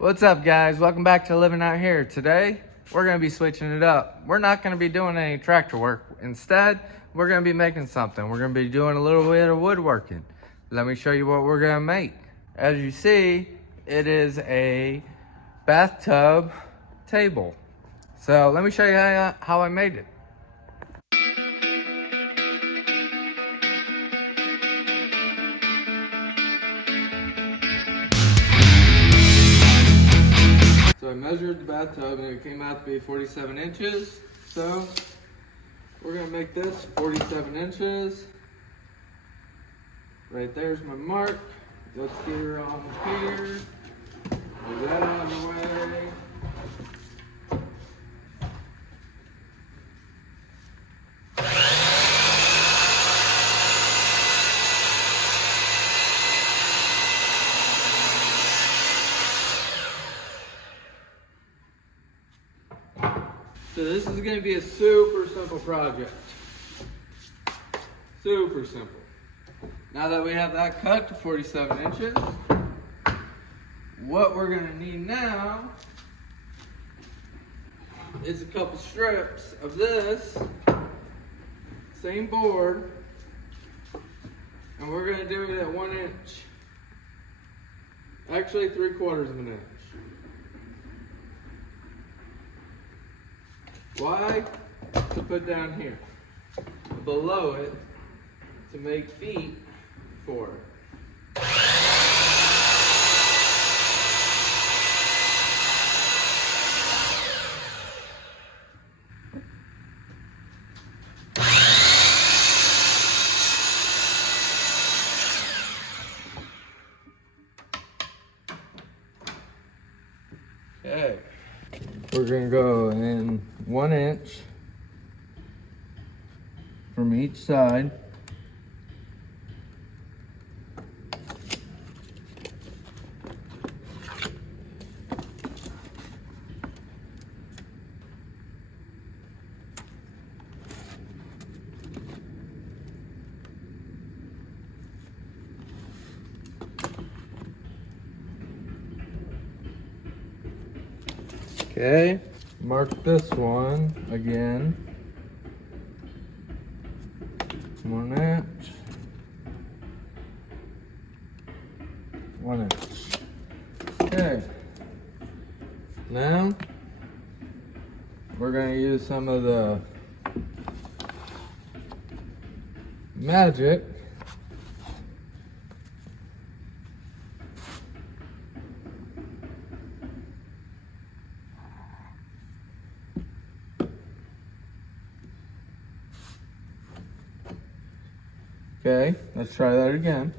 What's up, guys? Welcome back to Living Out Here. Today, we're going to be switching it up. We're not going to be doing any tractor work. Instead, we're going to be making something. We're going to be doing a little bit of woodworking. Let me show you what we're going to make. As you see, it is a bathtub table. So let me show you how I made it. So I measured the bathtub and it came out to be 47 inches. So we're gonna make this 47 inches. Right there's my mark. Let's get her on here. Move that out of the way. So this is going to be a super simple project. Super simple. Now that we have that cut to 47 inches, what we're going to need now is a couple strips of this same board, and we're going to do it at 1 inch. Actually 3/4 of an inch. Why? To put down here. Below it, to make feet for it. Okay. We're gonna go in 1 inch from each side. Okay, mark this one again. 1 inch. 1 inch. Okay. Now we're going to use some of the magic Okay, let's try that again.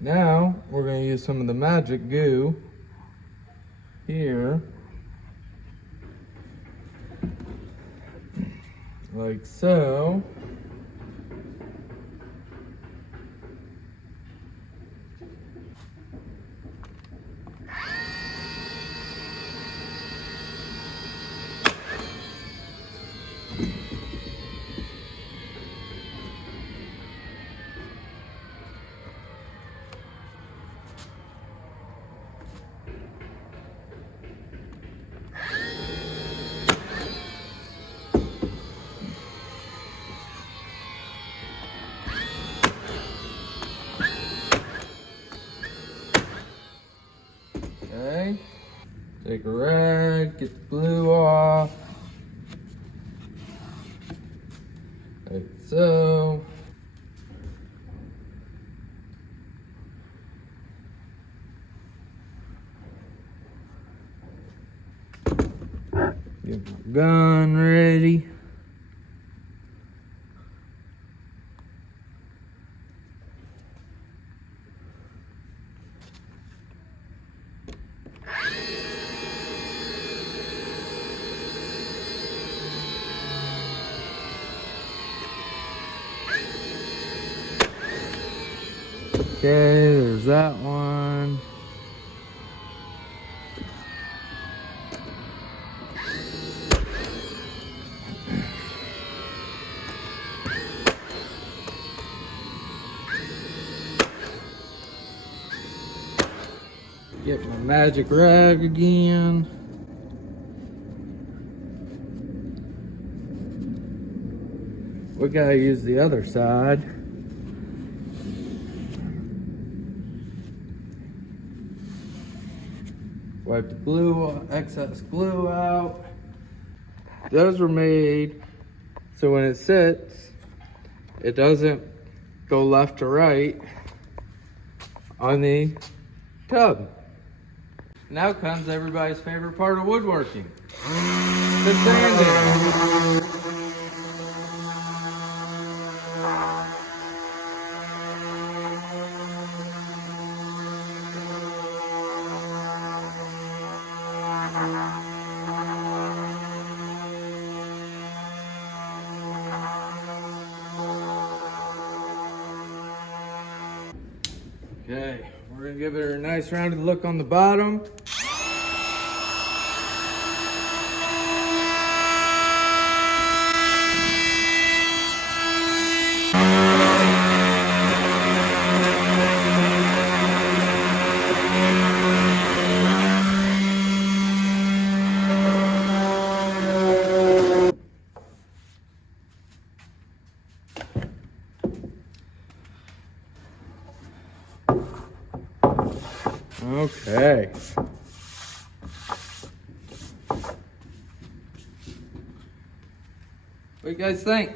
Now, we're going to use some of the magic goo here, like so. Okay, take a rag, get the glue off, like so. Get my gun ready. Okay, there's that one. Get my magic rag again. We gotta use the other side. Wipe the glue, excess glue out. Those were made so when it sits, it doesn't go left to right on the tub. Now comes everybody's favorite part of woodworking, the sanding. Okay, we're gonna give it a nice rounded look on the bottom. Okay. What do you guys think?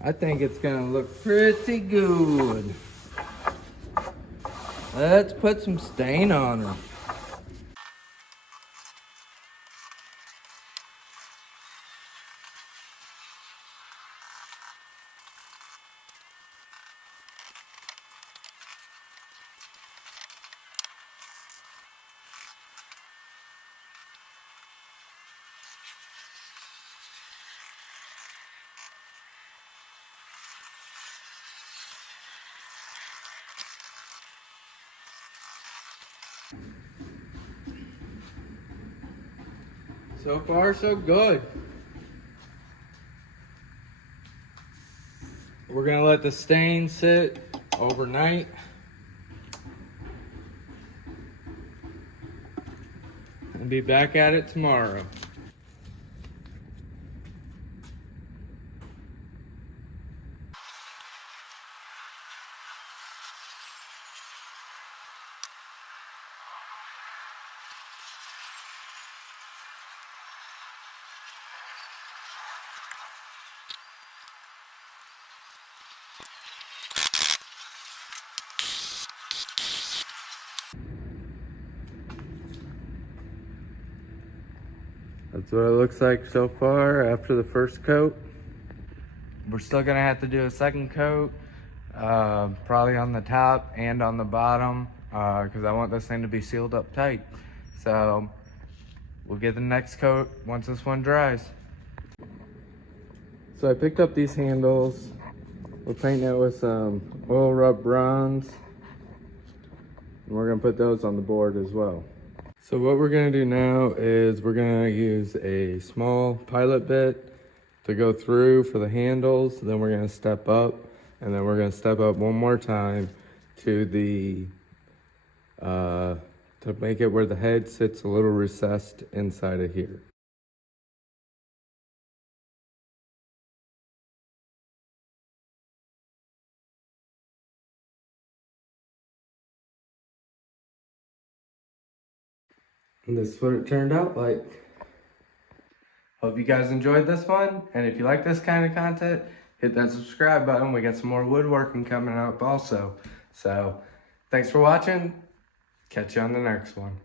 I think it's gonna look pretty good. Let's put some stain on her. So far, so good. We're gonna let the stain sit overnight. And be back at it tomorrow. That's what it looks like so far after the first coat. We're still gonna have to do a second coat, probably on the top and on the bottom, because I want this thing to be sealed up tight. So we'll get the next coat once this one dries. So I picked up these handles. We're painting it with some oil rub bronze. And we're gonna put those on the board as well. So what we're gonna do now is we're gonna use a small pilot bit to go through for the handles. Then we're gonna step up, and then we're gonna step up one more time to the, to make it where the head sits a little recessed inside of here. And this is what it turned out like. Hope you guys enjoyed this one. And if you like this kind of content, hit that subscribe button. We got some more woodworking coming up also. So thanks for watching. Catch you on the next one.